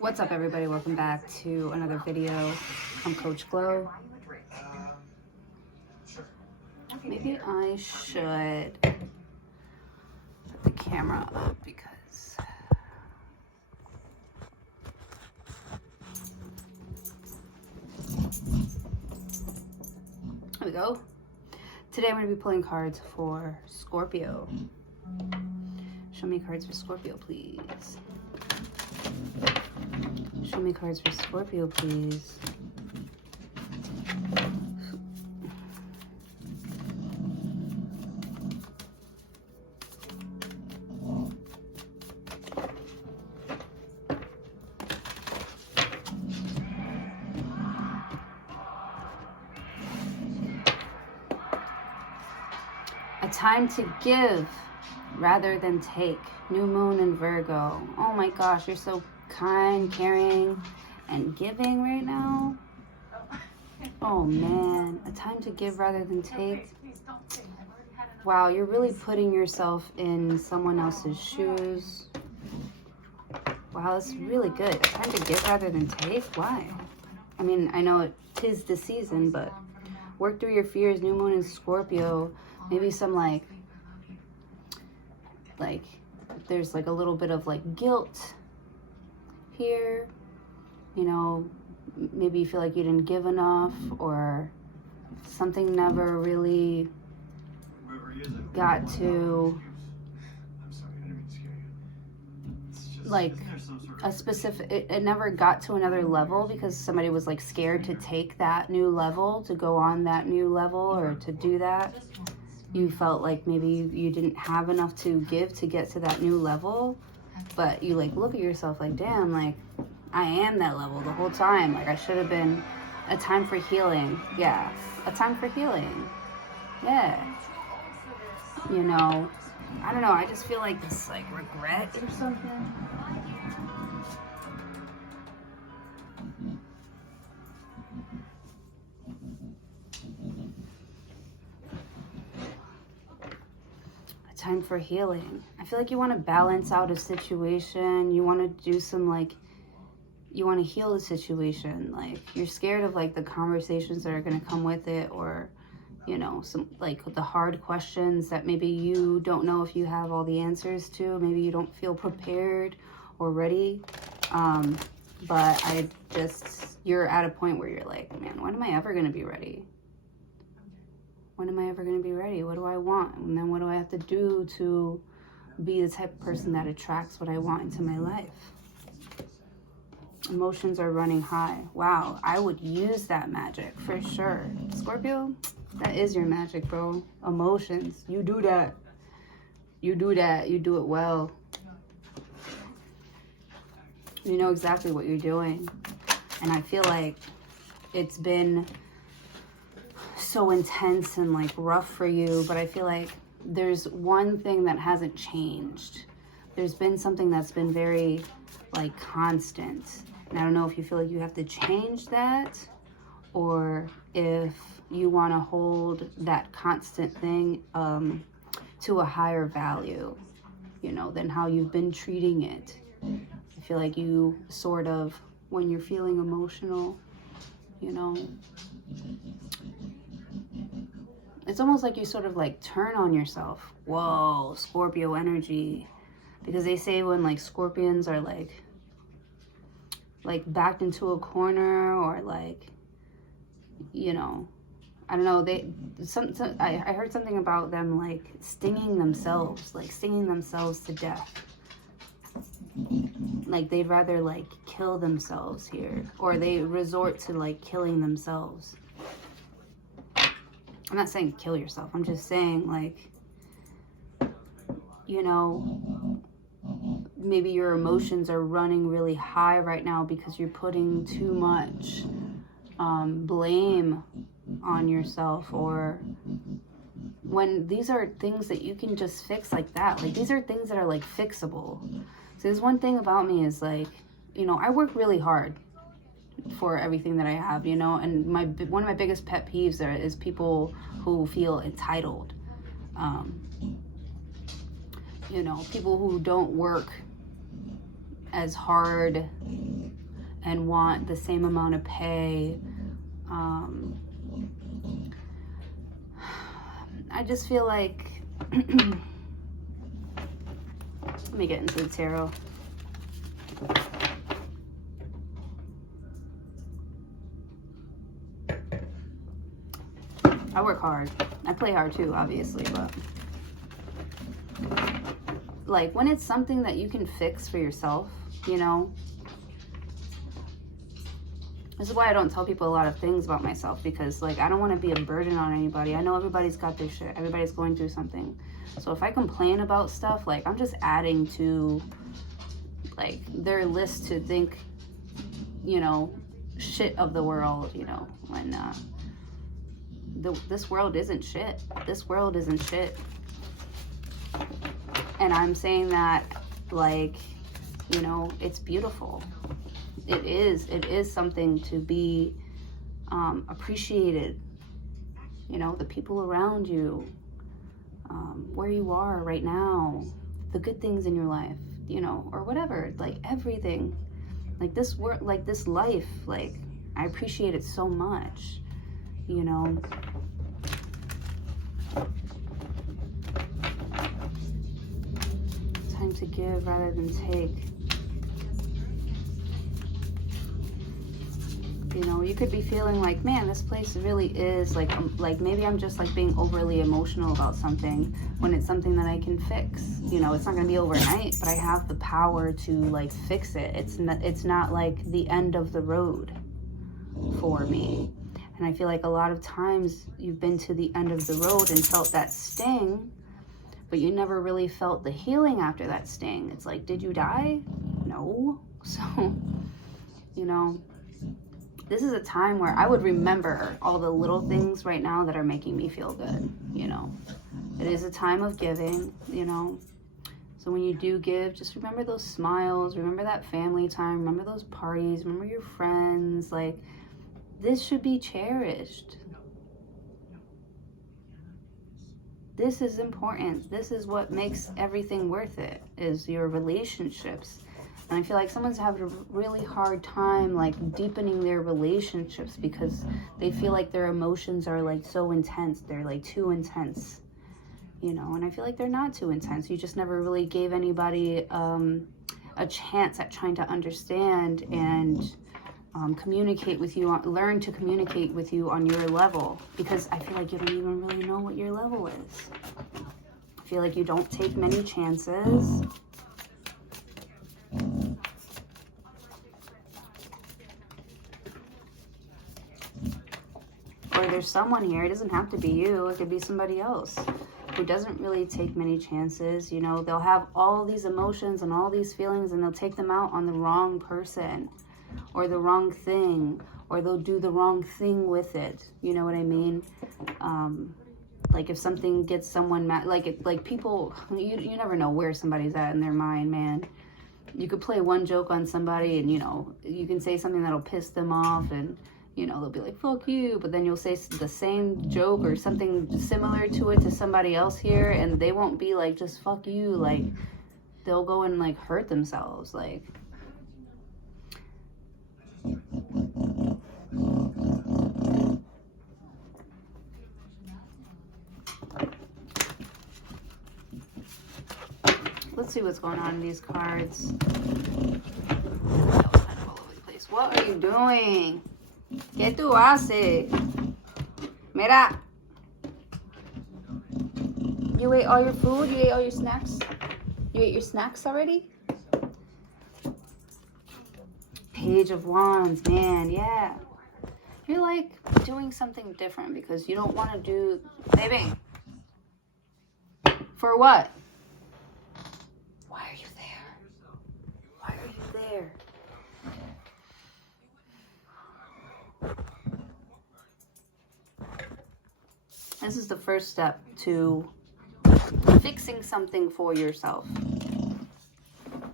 What's up, everybody? Welcome back to another video. I'm Coach Glow. Maybe I should put the camera up because there we go. Today I'm going to be pulling cards for Scorpio. Show me cards for Scorpio, please. Show me cards for Scorpio, please. A time to give rather than take. New moon in Virgo. Oh my gosh, you're so kind, caring, and giving right now. Oh man, a time to give rather than take. Wow, you're really putting yourself in someone else's shoes. Wow, that's really good. A time to give rather than take? Why? I mean, I know it is the season, but work through your fears. New moon in Scorpio. Maybe some like there's like a little bit of like guilt here, you know, maybe you feel like you didn't give enough or something never really got to like a specific, it never got to another level because somebody was like scared to take that new level, to go on that new level or to do that. You felt like maybe you didn't have enough to give to get to that new level, but you like look at yourself like, damn, like I am that level the whole time. Like I should have been. A time for healing. Yeah, a time for healing. Yeah. You know, I don't know. I just feel like this like regret or something. Time for healing. I feel like you want to balance out a situation. You want to do some like, you want to heal the situation. Like you're scared of like the conversations that are going to come with it, or you know, some like the hard questions that maybe you don't know if you have all the answers to. Maybe you don't feel prepared or ready. But you're at a point where you're like, man, when am I ever going to be ready? When am I ever going to be ready? What do I want? And then what do I have to do to be the type of person that attracts what I want into my life? Emotions are running high. Wow, I would use that magic for sure. Scorpio, that is your magic, bro. Emotions, you do that. You do that. You do it well. You know exactly what you're doing. And I feel like it's been so intense and like rough for you, but I feel like there's one thing that hasn't changed. There's been something that's been very like constant, and I don't know if you feel like you have to change that or if you want to hold that constant thing to a higher value, you know, than how you've been treating it. I feel like you sort of, when you're feeling emotional, you know, it's almost like you sort of like turn on yourself. Whoa, Scorpio energy. Because they say when like Scorpions are like backed into a corner or like, you know, I don't know, I heard something about them like stinging themselves to death. Like they'd rather like kill themselves here, or they resort to like killing themselves. I'm not saying kill yourself. I'm just saying, like, you know, maybe your emotions are running really high right now because you're putting too much blame on yourself, or when these are things that you can just fix like that. Like, these are things that are, like, fixable. So there's one thing about me is, like, you know, I work really hard for everything that I have, you know, and one of my biggest pet peeves is people who feel entitled. You know, people who don't work as hard and want the same amount of pay. I just feel like, let me get into the tarot. I work hard. I play hard too, obviously, but like when it's something that you can fix for yourself, you know, this is why I don't tell people a lot of things about myself, because like I don't want to be a burden on anybody. I know everybody's got their shit. Everybody's going through something. So if I complain about stuff, like I'm just adding to like their list to think, you know, shit of the world, you know, when this world isn't shit. This world isn't shit. And I'm saying that like, you know, it's beautiful. It is something to be appreciated. You know, the people around you, where you are right now, the good things in your life, you know, or whatever, like everything. Like this work, like this life, like I appreciate it so much, you know. Time to give rather than take. You know, you could be feeling like, man, this place really is like maybe I'm just like being overly emotional about something when it's something that I can fix. You know, it's not going to be overnight, but I have the power to like fix it. It's not like the end of the road for me. And I feel like a lot of times you've been to the end of the road and felt that sting, but you never really felt the healing after that sting. It's like, did you die? No. So, you know, this is a time where I would remember all the little things right now that are making me feel good, you know. It is a time of giving, you know. So when you do give, just remember those smiles, remember that family time, remember those parties, remember your friends. Like, this should be cherished. This is important. This is what makes everything worth it, is your relationships. And I feel like someone's having a really hard time like deepening their relationships because they feel like their emotions are like so intense. They're like too intense, you know, and I feel like they're not too intense. You just never really gave anybody a chance at trying to understand and communicate with you, learn to communicate with you on your level, because I feel like you don't even really know what your level is. I feel like you don't take many chances. Or there's someone here, it doesn't have to be you, it could be somebody else who doesn't really take many chances. You know, they'll have all these emotions and all these feelings and they'll take them out on the wrong person or the wrong thing, or they'll do the wrong thing with it. You know what I mean? Like if something gets someone mad, like people, you never know where somebody's at in their mind, man. You could play one joke on somebody and, you know, you can say something that'll piss them off and, you know, they'll be like, fuck you. But then you'll say the same joke or something similar to it to somebody else here and they won't be like, just fuck you. Like, they'll go and like hurt themselves. Like, let's see what's going on in these cards. That was kind of all over the place. What are you doing? ¿Qué tú haces? Mira. You ate all your food? You ate all your snacks? You ate your snacks already? Page of Wands, man, yeah. You're like doing something different because you don't want to do... Baby. For what? Why are you there? Why are you there? This is the first step to fixing something for yourself.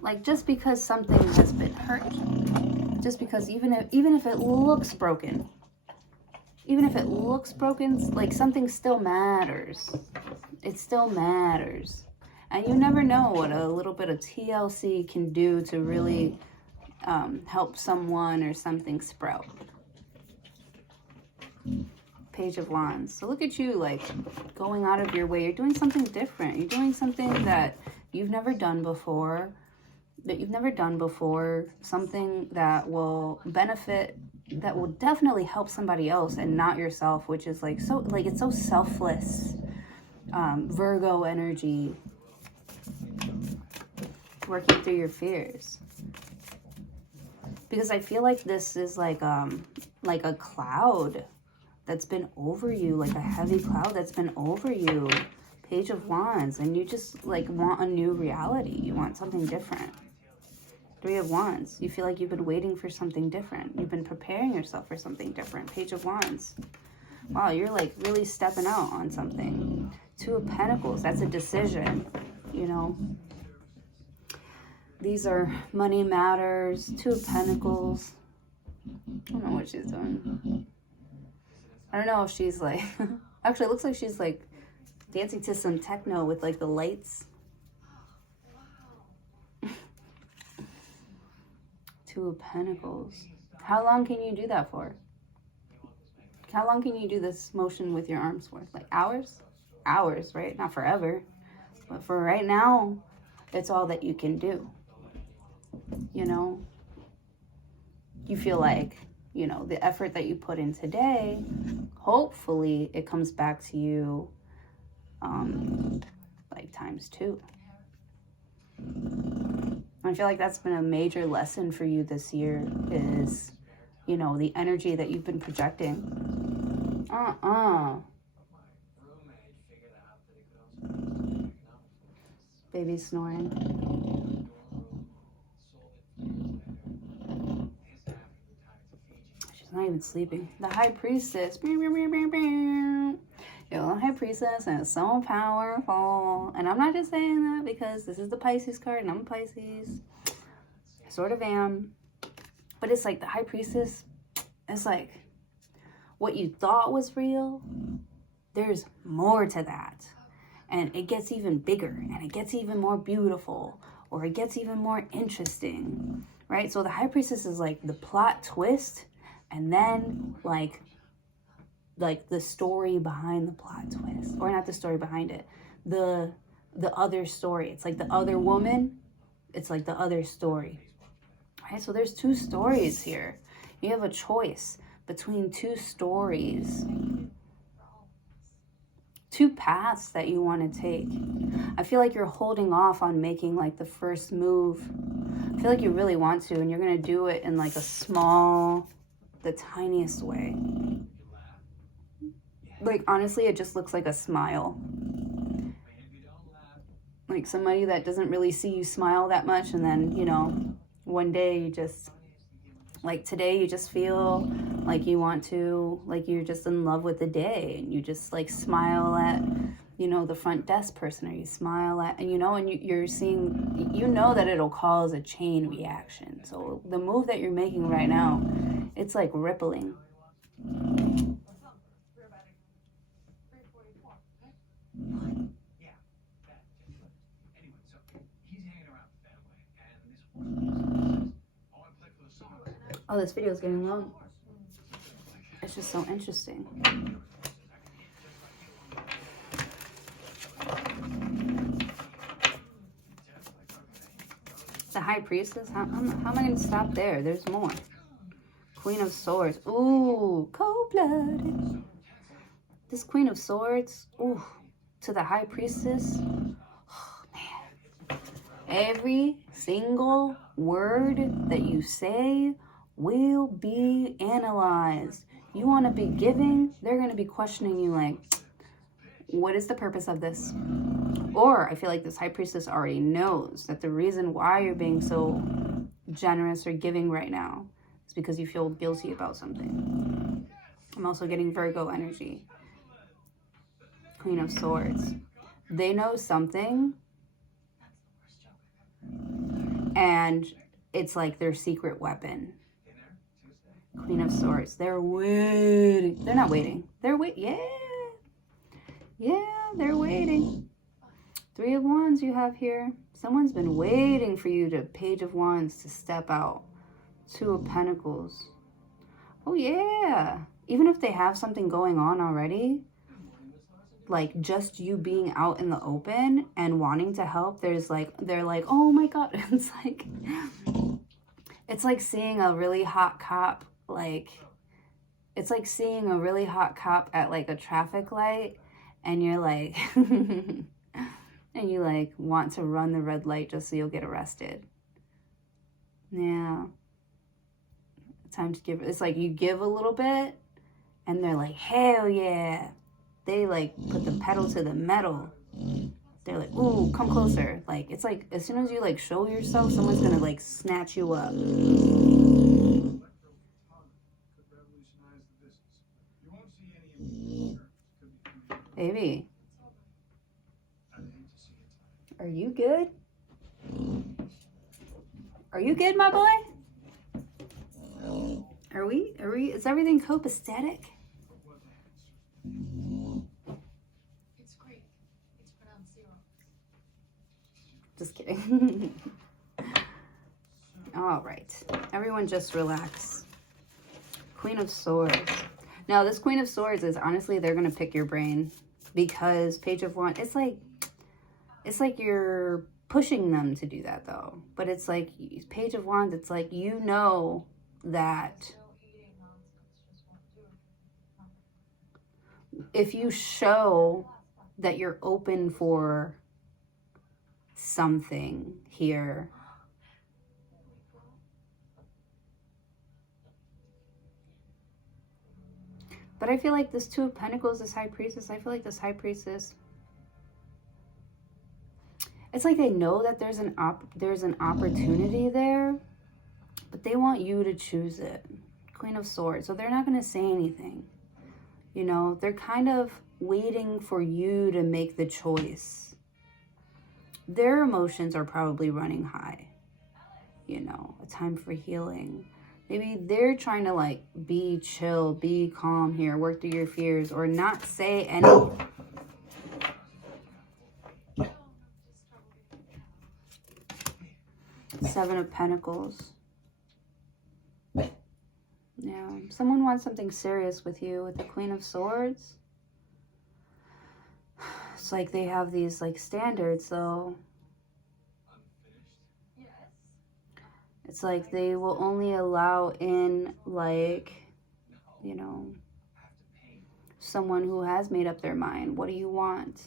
Like, just because something has been hurt, just because even if it looks broken, like something still matters. It still matters. And you never know what a little bit of TLC can do to really help someone or something sprout. Page of Wands. So look at you, like, going out of your way. You're doing something different. You're doing something that you've never done before. Something that will benefit, that will definitely help somebody else and not yourself, which is like, so, like, it's so selfless. Virgo energy. Working through your fears. Because I feel like this is like a cloud that's been over you, like a heavy cloud that's been over you. Page of Wands, and you just like want a new reality. You want something different. 3 of Wands, you feel like you've been waiting for something different. You've been preparing yourself for something different. Page of Wands. Wow, you're like really stepping out on something. 2 of Pentacles, that's a decision, you know. These are money matters. 2 of Pentacles. I don't know what she's doing. I don't know if she's like, actually it looks like she's like dancing to some techno with like the lights. 2 of Pentacles. How long can you do that for? How long can you do this motion with your arms for? Like hours? Hours, right? Not forever. But for right now, it's all that you can do. You know? You feel like, you know, the effort that you put in today, hopefully it comes back to you like times 2. I feel like that's been a major lesson for you this year is, you know, the energy that you've been projecting. Baby snoring. She's not even sleeping. The High Priestess. Yo, the High Priestess is so powerful. And I'm not just saying that because this is the Pisces card and I'm a Pisces. I sort of am. But it's like the High Priestess, it's like what you thought was real, there's more to that. And it gets even bigger and it gets even more beautiful or it gets even more interesting, right? So the High Priestess is like the plot twist and then like the story behind the plot twist, or not the story behind it, the other story. It's like the other woman, it's like the other story, right? So there's 2 stories here. You have a choice between 2 stories, 2 paths that you want to take. I feel like you're holding off on making like the first move. I feel like you really want to, and you're going to do it in like a small, the tiniest way. Like, honestly, it just looks like a smile. Like somebody that doesn't really see you smile that much, and then, you know, one day you just, like today you just feel like you want to, like you're just in love with the day, and you just like smile at, you know, the front desk person, or you smile at, and you know, and you're seeing, you know that it'll cause a chain reaction. So the move that you're making right now, it's like rippling. Oh, this video is getting long. It's just so interesting. The High Priestess? How am I going to stop there? There's more. Queen of Swords. Ooh, cold-blooded. This Queen of Swords, ooh, to the High Priestess. Oh, man. Every single word that you say will be analyzed. You want to be giving, they're going to be questioning you like, what is the purpose of this? Or I feel like this High Priestess already knows that the reason why you're being so generous or giving right now is because you feel guilty about something. I'm also getting Virgo energy. Queen of Swords. They know something, and it's like their secret weapon. Queen of Swords. They're waiting. They're not waiting. They're waiting. Yeah, they're waiting. 3 of Wands you have here. Someone's been waiting for you to, Page of Wands, to step out. Two of Pentacles. Oh yeah. Even if they have something going on already, like just you being out in the open and wanting to help, there's like, they're like, oh my God. It's like seeing a really hot cop, like, it's like seeing a really hot cop at like a traffic light, and you're like, and you like want to run the red light just so you'll get arrested. Yeah. Time to give. It's like you give a little bit, and they're like, hell yeah. They like put the pedal to the metal. They're like, ooh, come closer. Like, it's like as soon as you like show yourself, someone's gonna like snatch you up. Baby, are you good? Are you good, my boy? Are we? Is everything copacetic? It's great. It's pronounced zero. Just kidding. All right. Everyone just relax. Queen of Swords. Now, this Queen of Swords is honestly, they're going to pick your brain, because Page of Wands, it's like you're pushing them to do that though. But it's like Page of Wands, it's like, you know that if you show that you're open for something here, but I feel like this Two of Pentacles, this High Priestess, I feel like this High Priestess, it's like they know that there's an opportunity there, but they want you to choose it. Queen of Swords. So they're not going to say anything. You know, they're kind of waiting for you to make the choice. Their emotions are probably running high. You know, a time for healing. Maybe they're trying to like be chill, be calm here, work through your fears, or not say anything. Seven of Pentacles. Yeah, someone wants something serious with you with the Queen of Swords. It's like they have these like standards, so it's like they will only allow in like, you know, someone who has made up their mind. What do you want?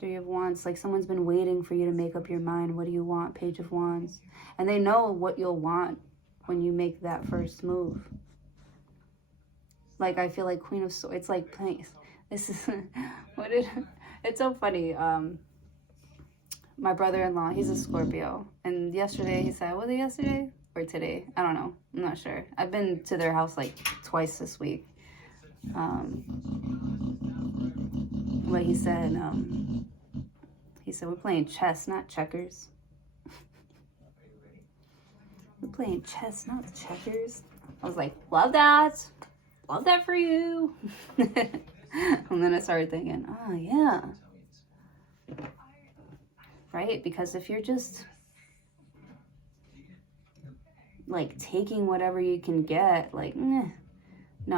Three of Wands. Like someone's been waiting for you to make up your mind. What do you want? Page of Wands. And they know what you'll want when you make that first move. Like I feel like Queen of Swords. It's like playing. This is it's so funny. My brother-in-law, he's a Scorpio, and yesterday he said, was it yesterday or today? I don't know. I'm not sure. I've been to their house like twice this week. But he said we're playing chess, not checkers. We're playing chess, not checkers. I was like, love that for you. And then I started thinking, oh yeah, right? Because if you're just like taking whatever you can get, like, no,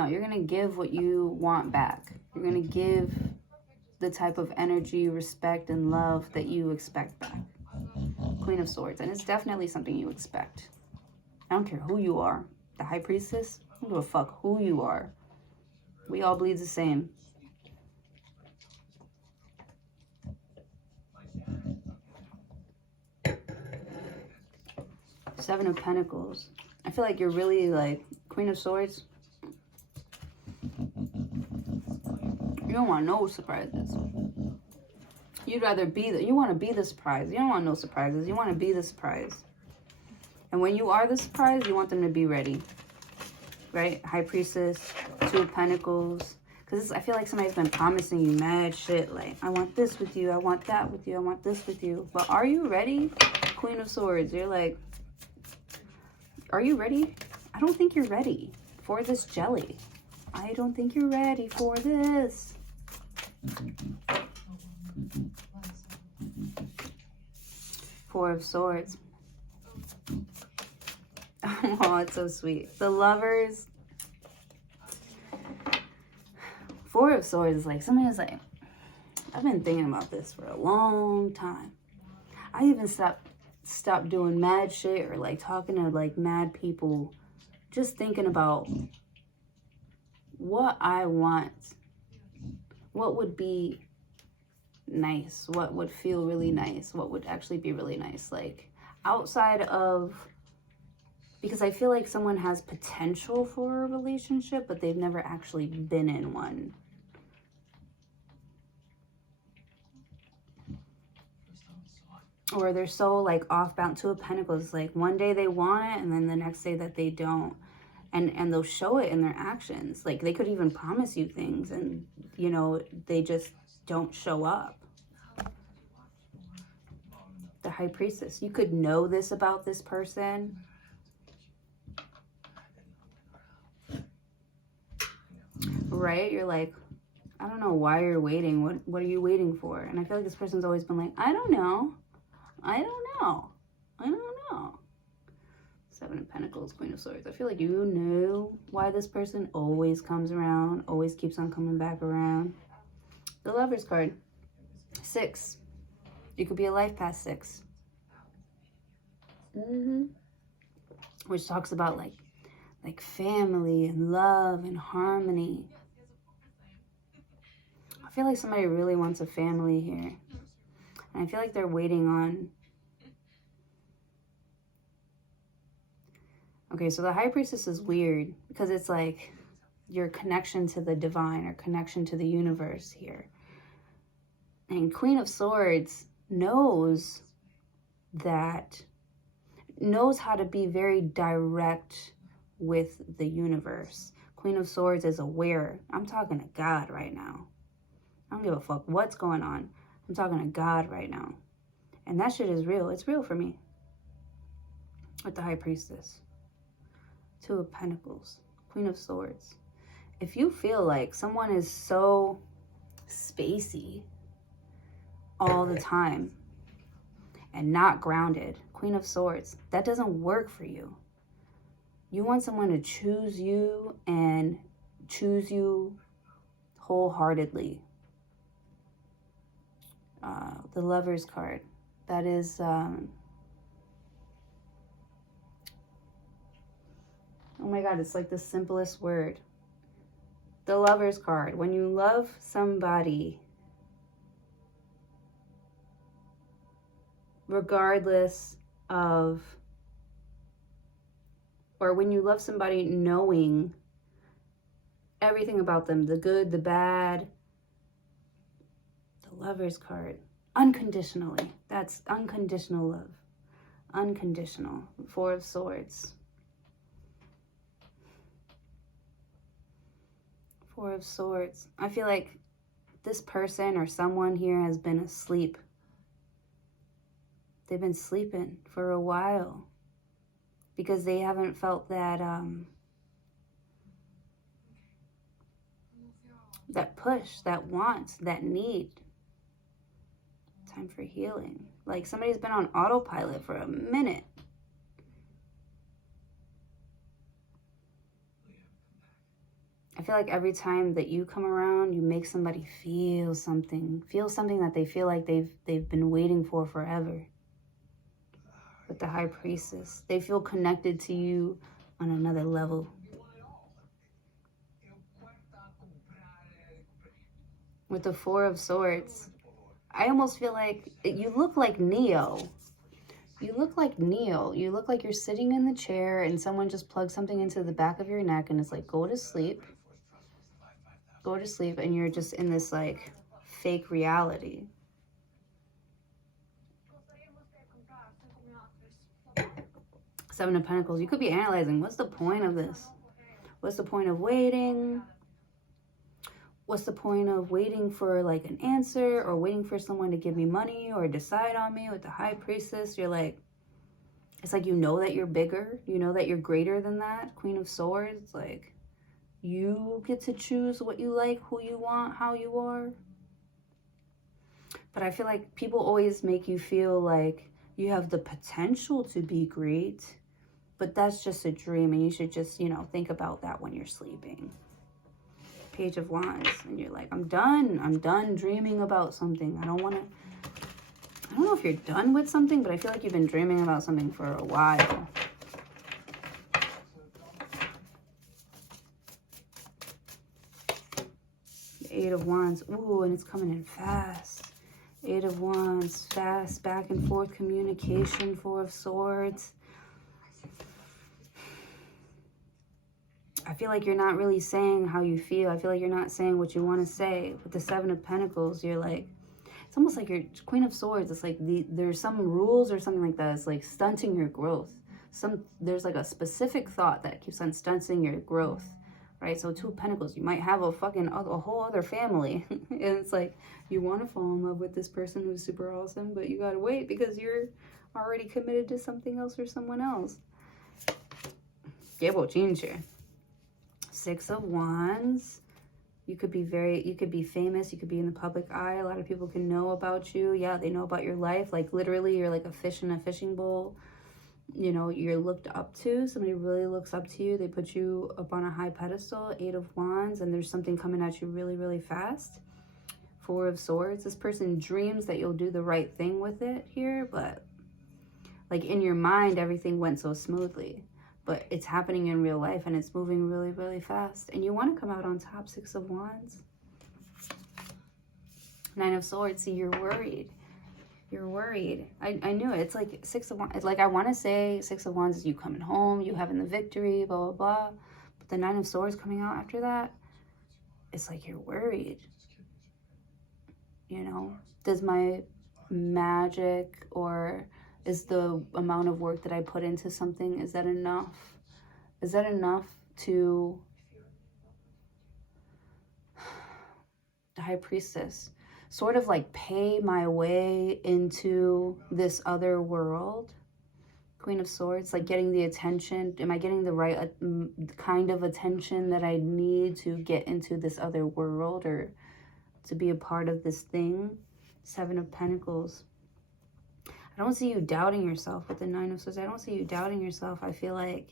you're gonna give what you want back. You're gonna give the type of energy, respect, and love that you expect back. Queen of Swords, and it's definitely something you expect. I don't care who you are. The High Priestess, I don't give a fuck who you are. We all bleed the same. Seven of Pentacles. I feel like you're really like Queen of Swords. You don't want no surprises. You'd rather be you want to be the surprise. You don't want no surprises. You want to be the surprise. And when you are the surprise, you want them to be ready. Right? High Priestess, Two of Pentacles. Because I feel like somebody's been promising you mad shit. Like, I want this with you. I want that with you. I want this with you. But are you ready? Queen of Swords. You're like, are you ready? I don't think you're ready for this jelly. I don't think you're ready for this. Four of Swords. Oh, it's so sweet. The Lovers. Four of Swords is like, somebody's like, I've been thinking about this for a long time. I even stopped doing mad shit or like talking to like mad people, just thinking about what I want, what would be nice, what would feel really nice, what would actually be really nice, like outside of, because I feel like someone has potential for a relationship, but they've never actually been in one. Or they're so like off bound. Two of Pentacles, like one day they want it and then the next day that they don't. And they'll show it in their actions. Like they could even promise you things and, you know, they just don't show up. The High Priestess. You could know this about this person. Right? You're like, I don't know why you're waiting. What are you waiting for? And I feel like this person's always been like, I don't know. I don't know. I don't know. Seven of Pentacles, Queen of Swords. I feel like you know why this person always comes around, always keeps on coming back around. The Lovers card. 6. You could be a life past 6. Which talks about like family and love and harmony. I feel like somebody really wants a family here. And I feel like they're waiting on... Okay, so the High Priestess is weird because it's like your connection to the divine or connection to the universe here. And Queen of Swords knows how to be very direct with the universe. Queen of Swords is aware. I'm talking to God right now. I don't give a fuck what's going on. I'm talking to God right now. And that shit is real. It's real for me. With the High Priestess. Two of Pentacles. Queen of Swords. If you feel like someone is so spacey all the time and not grounded, Queen of Swords, that doesn't work for you. You want someone to choose you and choose you wholeheartedly. The Lovers card. That is... oh my God, it's like the simplest word. The Lovers card. When you love somebody, regardless of... Or when you love somebody knowing everything about them, the good, the bad. The Lovers card. Unconditionally. That's unconditional love. Unconditional. Four of Swords. Four of Swords. I feel like this person or someone here has been asleep. They've been sleeping for a while because they haven't felt that that push, that want, that need. Time for healing. Like somebody's been on autopilot for a minute. I feel like every time that you come around, you make somebody feel something that they feel like they've been waiting for forever. With the High Priestess, they feel connected to you on another level. With the Four of Swords, I almost feel like you look like Neo. You look like Neo. You look like you're sitting in the chair and someone just plugged something into the back of your neck and it's like, go to sleep. Go to sleep, and you're just in this like fake reality. Seven of Pentacles. You could be analyzing, what's the point of this? What's the point of waiting? What's the point of waiting for like an answer or waiting for someone to give me money or decide on me? With the High Priestess, you're like, it's like you know that you're bigger. You know that you're greater than that. Queen of Swords, like you get to choose what you like, who you want, how you are. But I feel like people always make you feel like you have the potential to be great, but that's just a dream, and you should just, you know, think about that when you're sleeping. Page of Wands, and you're like, I'm done dreaming about something. I don't know if you're done with something, but I feel like you've been dreaming about something for a while. The Eight of Wands. Ooh, and it's coming in fast. Eight of Wands, fast, back and forth communication. Four of Swords. I feel like you're not really saying how you feel. I feel like you're not saying what you want to say. With the Seven of Pentacles, you're like, it's almost like you're Queen of Swords. It's like there's some rules or something like that. It's like stunting your growth. There's like a specific thought that keeps on stunting your growth, right? So Two of Pentacles, you might have a whole other family. And it's like, you want to fall in love with this person who's super awesome, but you got to wait because you're already committed to something else or someone else. Debo Ginger. Six of Wands. You could be famous. You could be in the public eye. A lot of people can know about you. Yeah, they know about your life. Like literally, you're like a fish in a fishing bowl. You know, you're looked up to. Somebody really looks up to you. They put you up on a high pedestal. Eight of Wands, and there's something coming at you really, really fast. Four of Swords. This person dreams that you'll do the right thing with it here, but like in your mind, everything went so smoothly. But it's happening in real life, and it's moving really, really fast. And you want to come out on top. Six of Wands. Nine of Swords. See, you're worried. You're worried. I knew it. It's like Six of Wands. It's like I want to say Six of Wands is you coming home, you having the victory, blah, blah, blah. But the Nine of Swords coming out after that, it's like you're worried. You know? Does my magic or is the amount of work that I put into something, is that enough? Is that enough to... The High Priestess. Sort of like pay my way into this other world. Queen of Swords, like getting the attention. Am I getting the right kind of attention that I need to get into this other world or to be a part of this thing? Seven of Pentacles. I don't see you doubting yourself with the Nine of Swords. I don't see you doubting yourself. I feel like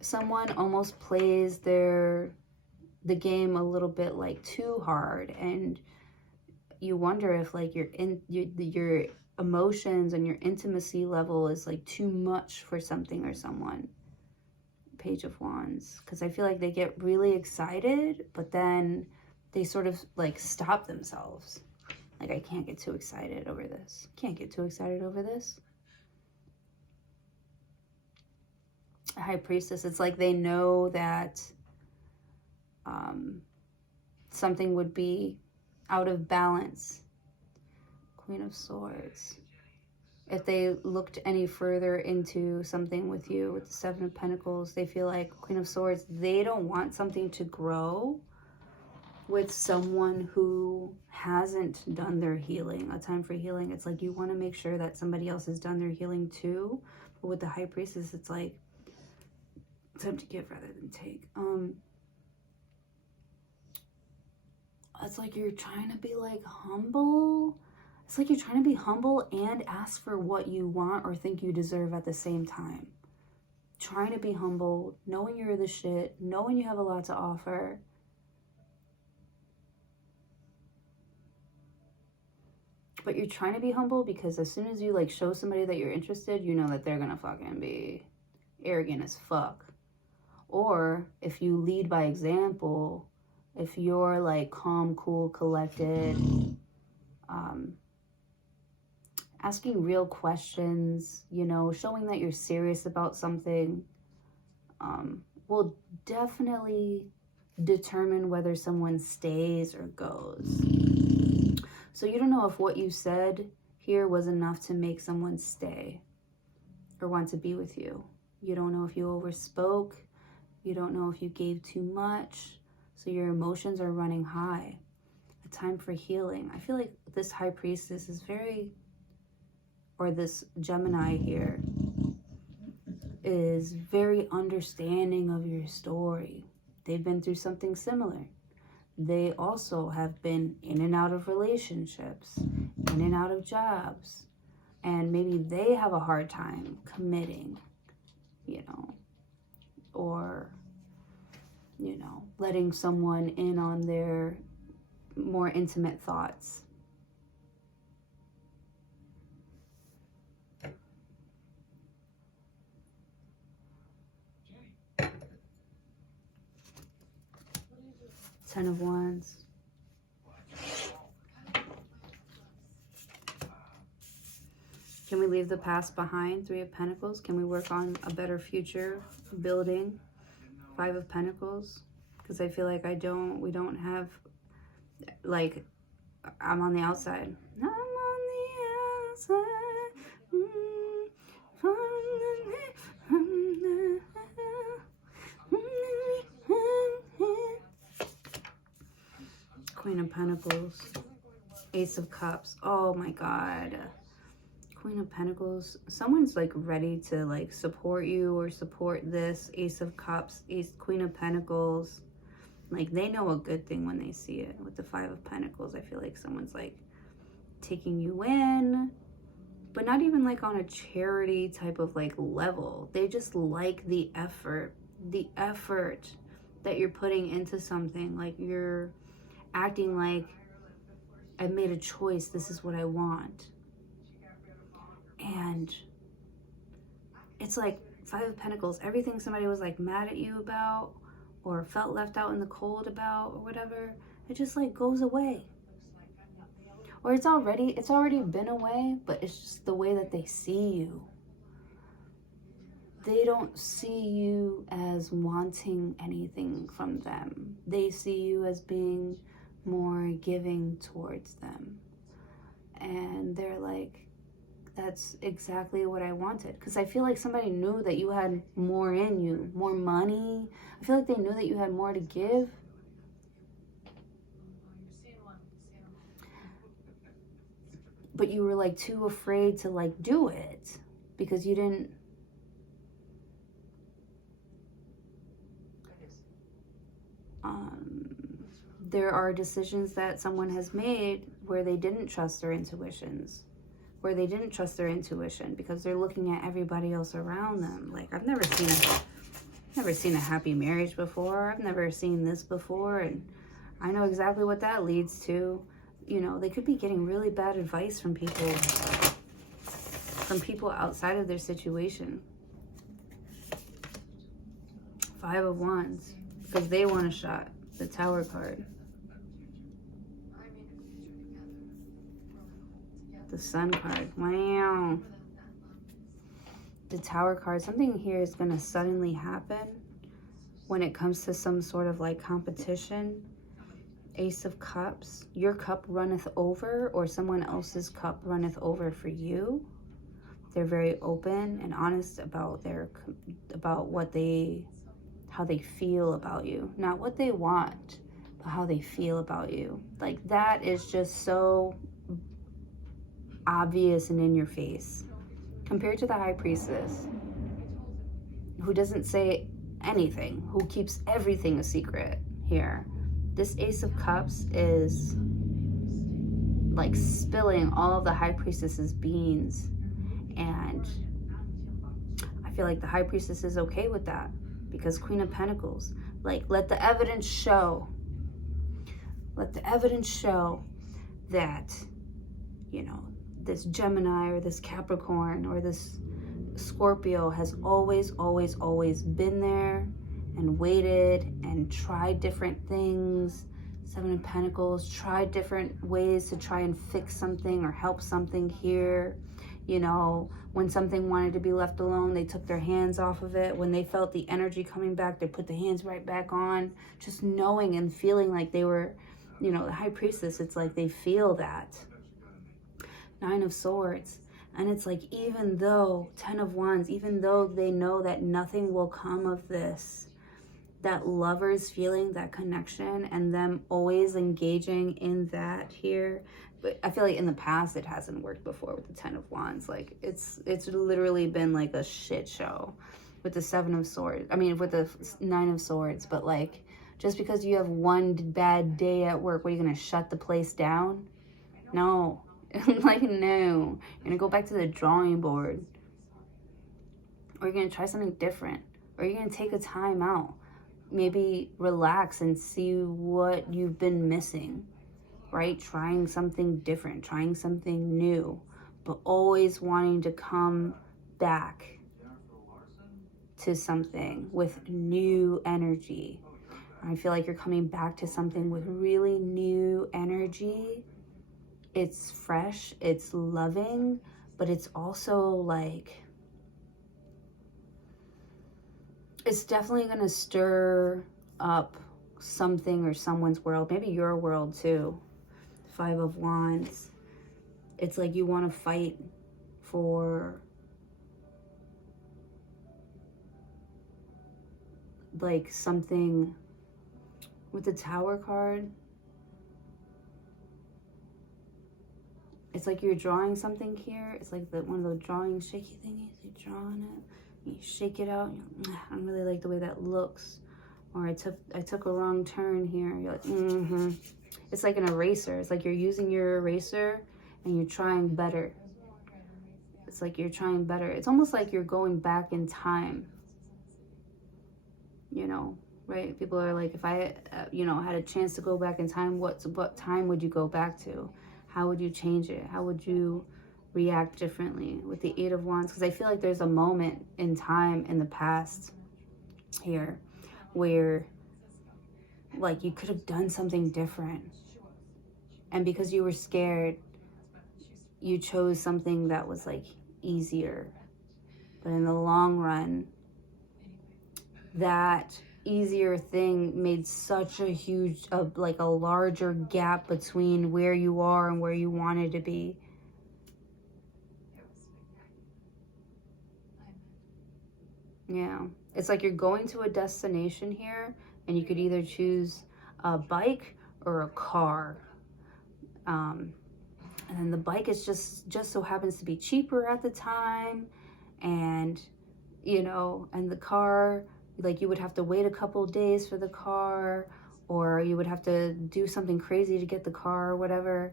someone almost plays the game a little bit like too hard, and you wonder if like your emotions and your intimacy level is like too much for something or someone. Page of Wands, because I feel like they get really excited, but then they sort of like stop themselves. Like, I can't get too excited over this. Can't get too excited over this. High Priestess, it's like they know that something would be out of balance. Queen of Swords. If they looked any further into something with you, with the Seven of Pentacles, they feel like Queen of Swords, they don't want something to grow with someone who hasn't done their healing. A time for healing. It's like you want to make sure that somebody else has done their healing too. But with the High Priestess, it's like time to give rather than take. It's like you're trying to be like humble. It's like you're trying to be humble and ask for what you want or think you deserve at the same time. Trying to be humble, knowing you're the shit, knowing you have a lot to offer. But you're trying to be humble because as soon as you like show somebody that you're interested, you know that they're gonna fucking be arrogant as fuck. Or if you lead by example, if you're like calm, cool, collected, asking real questions, you know, showing that you're serious about something, will definitely determine whether someone stays or goes. So you don't know if what you said here was enough to make someone stay or want to be with you. You don't know if you overspoke. You don't know if you gave too much. So your emotions are running high. A time for healing. I feel like this High Priestess is very, or this Gemini here, is very understanding of your story. They've been through something similar. They also have been in and out of relationships, in and out of jobs. And maybe they have a hard time committing, you know, or, you know, letting someone in on their more intimate thoughts. Ten of Wands. Can we leave the past behind? Three of Pentacles. Can we work on a better future building? Five of Pentacles. Because I feel like we don't have, like, I'm on the outside. I'm on the outside. Queen of Pentacles. Ace of Cups. Oh my God. Queen of Pentacles. Someone's like ready to like support you or support this. Ace of Cups. Queen of Pentacles. Like they know a good thing when they see it. With the Five of Pentacles, I feel like someone's like taking you in, but not even like on a charity type of like level. They just like the effort that you're putting into something. Like you're acting like, I've made a choice. This is what I want. And it's like Five of Pentacles. Everything somebody was like mad at you about or felt left out in the cold about or whatever, it just like goes away. Or it's already been away, but it's just the way that they see you. They don't see you as wanting anything from them. They see you as being more giving towards them. And they're like, that's exactly what I wanted. Because I feel like somebody knew that you had more in you, more money. I feel like they knew that you had more to give. But you were like too afraid to like do it because you didn't. There are decisions that someone has made where they didn't trust their intuitions, where they didn't trust their intuition because they're looking at everybody else around them. Like I've never seen a happy marriage before. I've never seen this before, and I know exactly what that leads to. You know, they could be getting really bad advice from people outside of their situation. Five of Wands, because they want a shot. The Tower card. The Sun card. Wow. The Tower card. Something here is going to suddenly happen when it comes to some sort of like competition. Ace of Cups. Your cup runneth over, or someone else's cup runneth over for you. They're very open and honest about how they feel about you. Not what they want, but how they feel about you. Like that is just so obvious and in your face. Compared to the High Priestess, who doesn't say anything, who keeps everything a secret here. This Ace of Cups is like spilling all of the High Priestess's beans. And I feel like the High Priestess is okay with that. Because Queen of Pentacles, like, let the evidence show. Let the evidence show that, you know, this Gemini or this Capricorn or this Scorpio has always, always, always been there and waited and tried different things. Seven of Pentacles, tried different ways to try and fix something or help something here. You know, when something wanted to be left alone, they took their hands off of it. When they felt the energy coming back, they put the hands right back on. Just knowing and feeling like they were, you know, the High Priestess, it's like they feel that. Nine of Swords. And it's like, even though, Ten of Wands, even though they know that nothing will come of this, that lovers feeling that connection and them always engaging in that here. But I feel like in the past it hasn't worked before with the Ten of Wands. Like it's literally been like a shit show with the Seven of Swords. I mean, with the Nine of Swords. But like, just because you have one bad day at work, what, are you gonna shut the place down? No, Like, no. You're gonna go back to the drawing board. Or you're gonna try something different. Or you're gonna take a time out. Maybe relax and see what you've been missing, right? Trying something different, trying something new, but always wanting to come back to something with new energy. I feel like you're coming back to something with really new energy. It's fresh, it's loving, but it's also like, it's definitely going to stir up something or someone's world, maybe your world too. 5 of Wands. It's like you want to fight for like something with the Tower card. It's like you're drawing something here. It's like one of those drawing shaky thingies. You're drawing it, you shake it out. I don't really like the way that looks. Or I took a wrong turn here. You're like, It's like an eraser. It's like you're using your eraser and you're trying better. It's like you're trying better. It's almost like you're going back in time. You know, right? People are like, if I, had a chance to go back in time, what time would you go back to? How would you change it? How would you react differently with the 8 of Wands? Because I feel like there's a moment in time in the past here where like you could have done something different. And because you were scared, you chose something that was like easier. But in the long run, that easier thing made such a huge, like a larger gap between where you are and where you wanted to be. Yeah, it's like you're going to a destination here and you could either choose a bike or a car. And then the bike is just so happens to be cheaper at the time. And, and the car, like you would have to wait a couple days for the car, or you would have to do something crazy to get the car or whatever.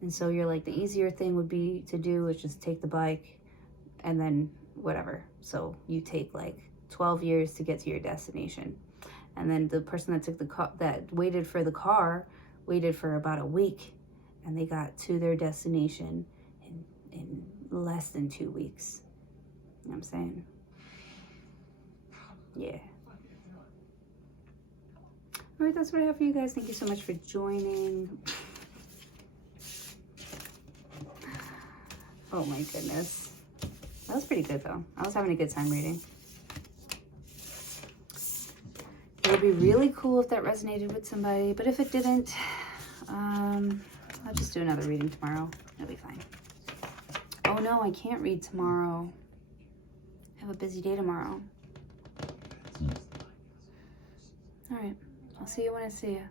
And so you're like, the easier thing would be to do is just take the bike and then whatever. So you take like 12 years to get to your destination. And then the person that took the car, that waited for the car, waited for about a week, and they got to their destination in less than 2 weeks. You know what I'm saying? Yeah. All right, that's what I have for you guys. Thank you so much for joining. Oh my goodness. That was pretty good though. I was having a good time reading. It would be really cool if that resonated with somebody, but if it didn't, I'll just do another reading tomorrow. It'll be fine. Oh no, I can't read tomorrow. I have a busy day tomorrow. All right, I'll see you when I see you.